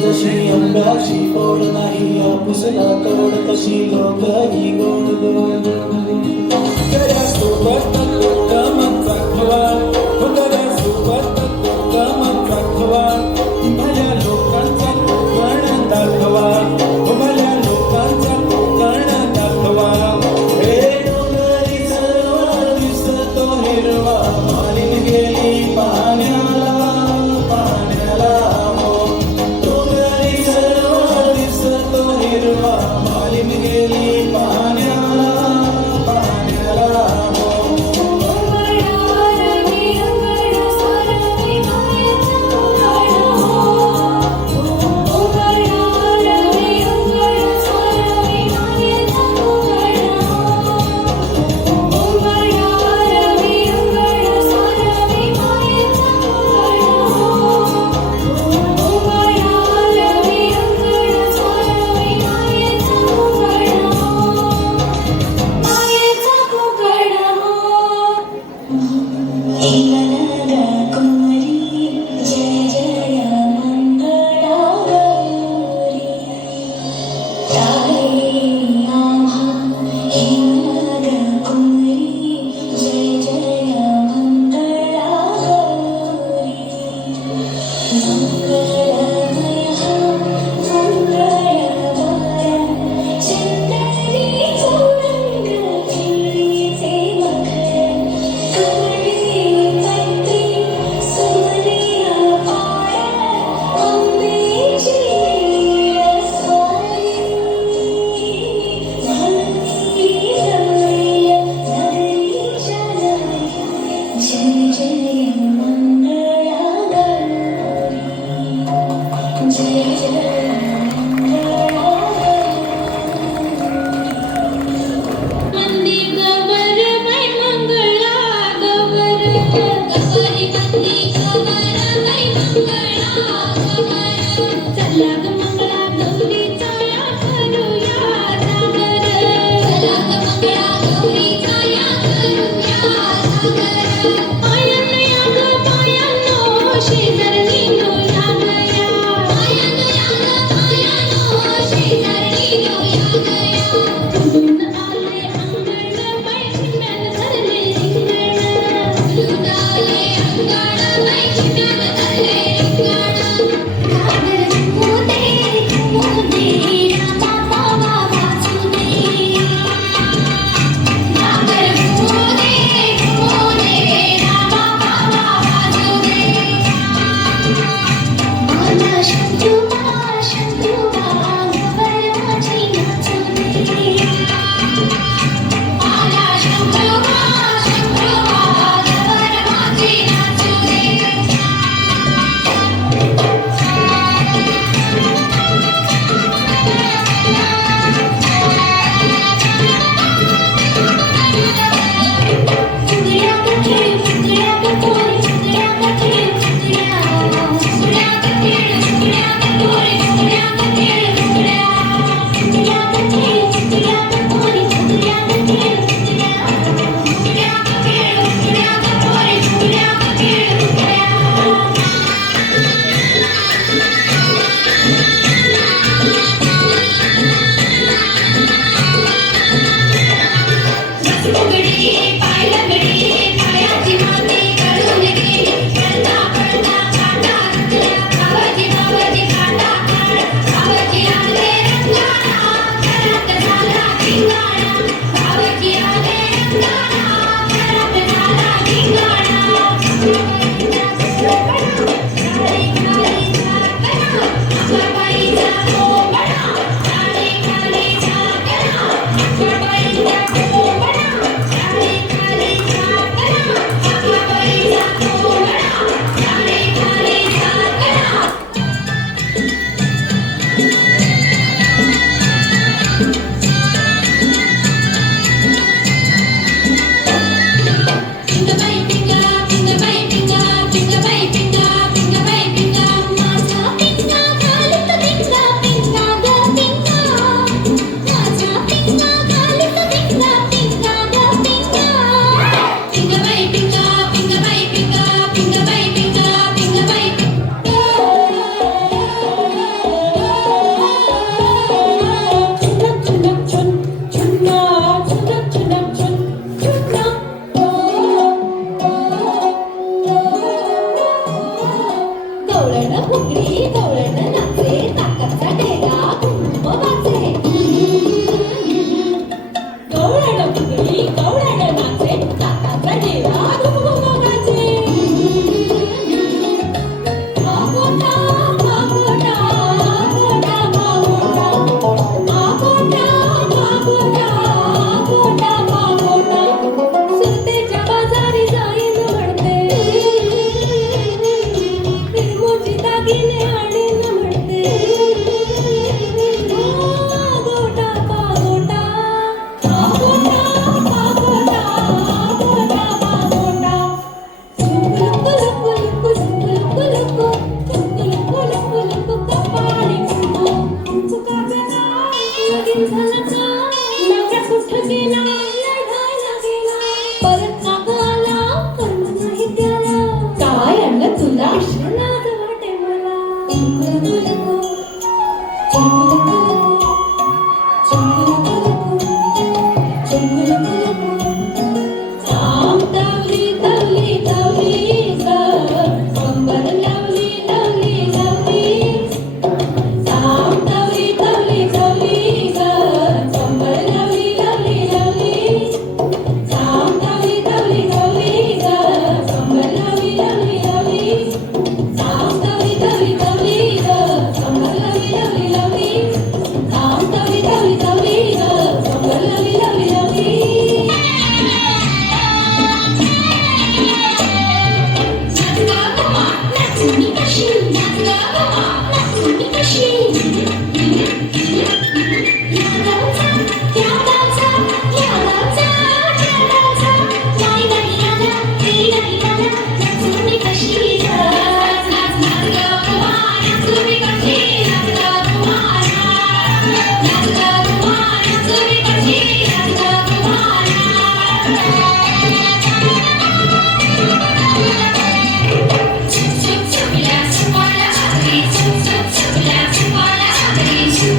जशी अंगाची ओढ नाही आपुसला तोड तशी लोक ही गोड गोड सोबत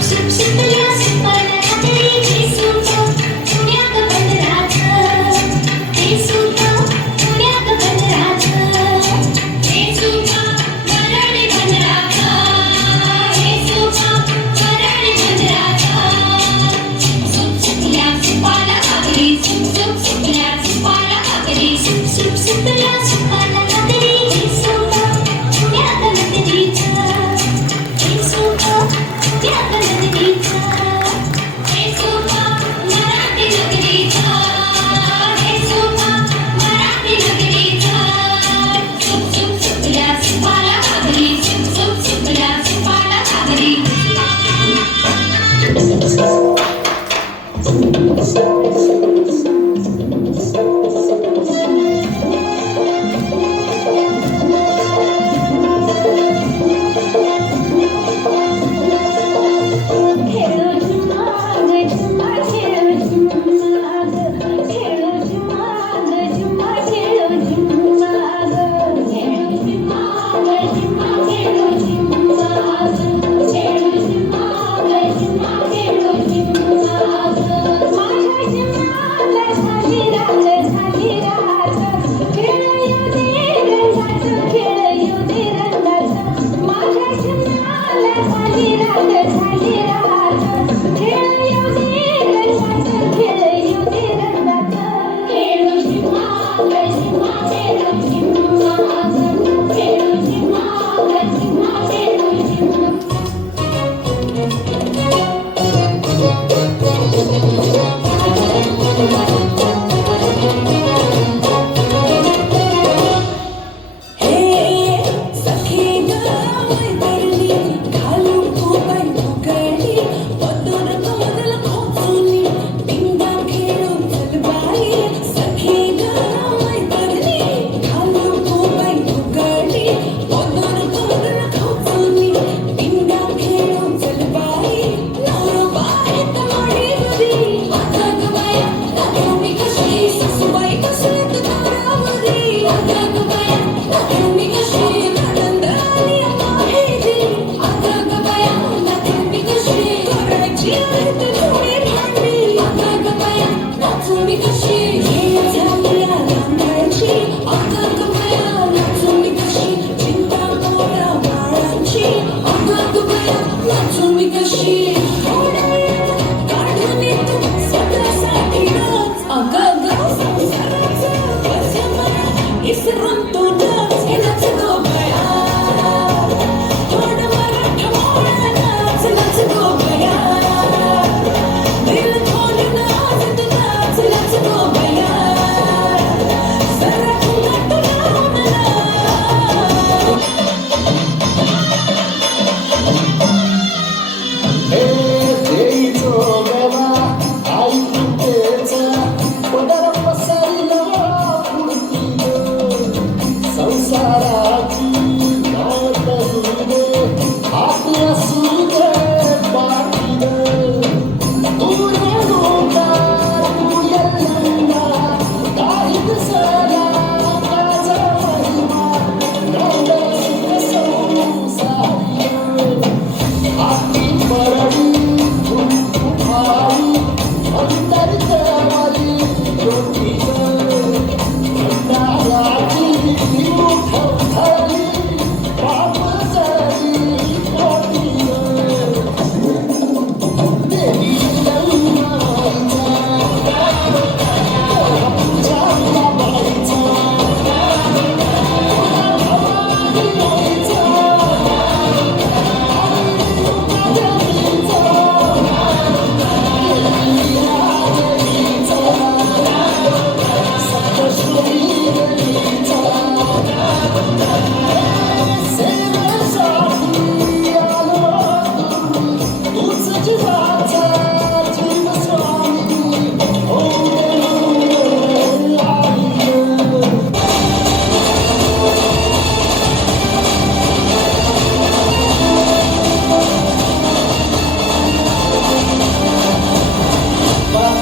Ship, ship, ship.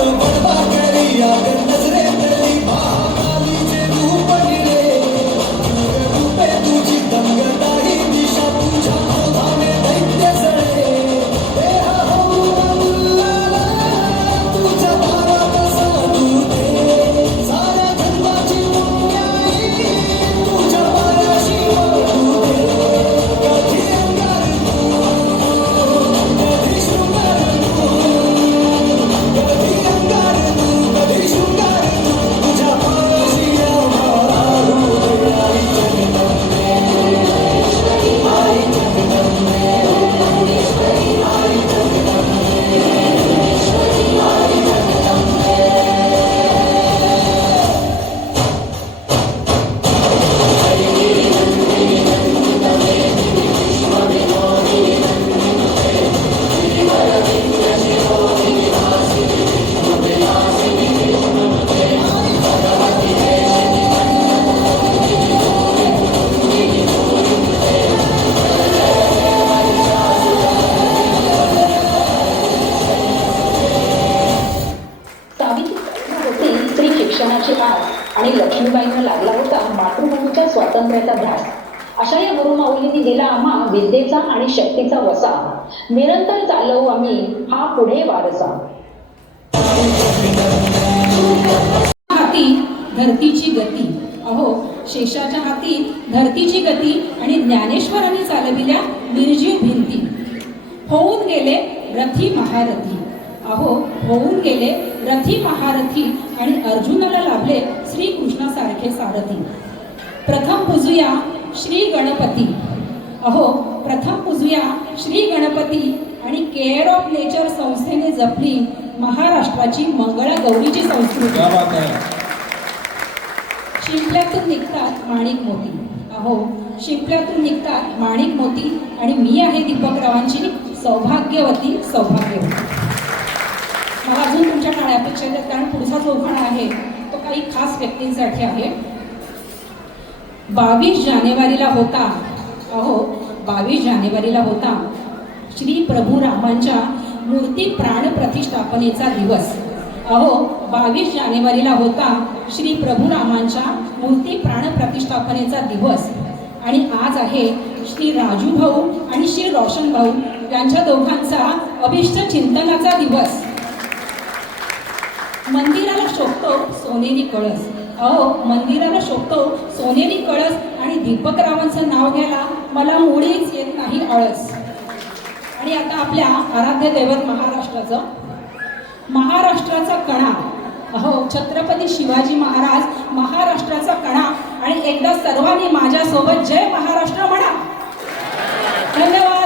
Bye. आणि शक्तीचा वसा. निरंतर चालवू आम्ही हा पुढे वारसा. हाती धरतीची गती. अहो शेषाच्या हाती धरतीची गती आणि ज्ञानेश्वरांनी चालविल्या निर्जीव भिंती. होऊन गेले रथी महारथी. अहो होऊन गेले रथी महारथी आणि अर्जुनाला लाभले श्रीकृष्णासारखे सारथी. प्रथम पूजूया श्री गणपती. अहो प्रथम पूजूया श्री गणपती आणि केअर ऑफ नेचर संस्थेने जपली महाराष्ट्राची मंगळागौरीची संस्कृती. शिंपल्यातून निघतात माणिक मोती. अहो शिंपल्यातून निघतात माणिक मोती आणि मी आहे दीपकरावांची सौभाग्यवती सौभाग्यवती. मला अजून तुमच्या टाळ्या अपेक्षा आहेत कारण पुढचा जो उखाणा आहे तो काही खास व्यक्तींसाठी आहे. बावीस जानेवारीला होता. अहो बावीस जानेवारीला होता. श्री प्रभू रामांच्या मूर्ती प्राण प्रतिष्ठापनेचा दिवस. अहो बावीस जानेवारीला होता श्री प्रभू रामांच्या मूर्ती प्राण प्रतिष्ठापनेचा दिवस. आणि आज आहे श्री राजू भाऊ आणि श्री रोशन भाऊ यांच्या दोघांचा अभिष्ट चिंतनाचा दिवस. मंदिराला शोभतो सोनेरी कळस. अहो मंदिराला शोभतो सोनेरी कळस आणि दीपकरावांचं नाव घ्यायला मला मुळीच येत नाही आळस. आणि आता आपल्या आराध्य दैवत महाराष्ट्राचं महाराष्ट्राचा कणा. अहो छत्रपती शिवाजी महाराज महाराष्ट्राचा कणा. आणि एकदा सर्वांनी माझ्यासोबत जय महाराष्ट्र म्हणा. धन्यवाद.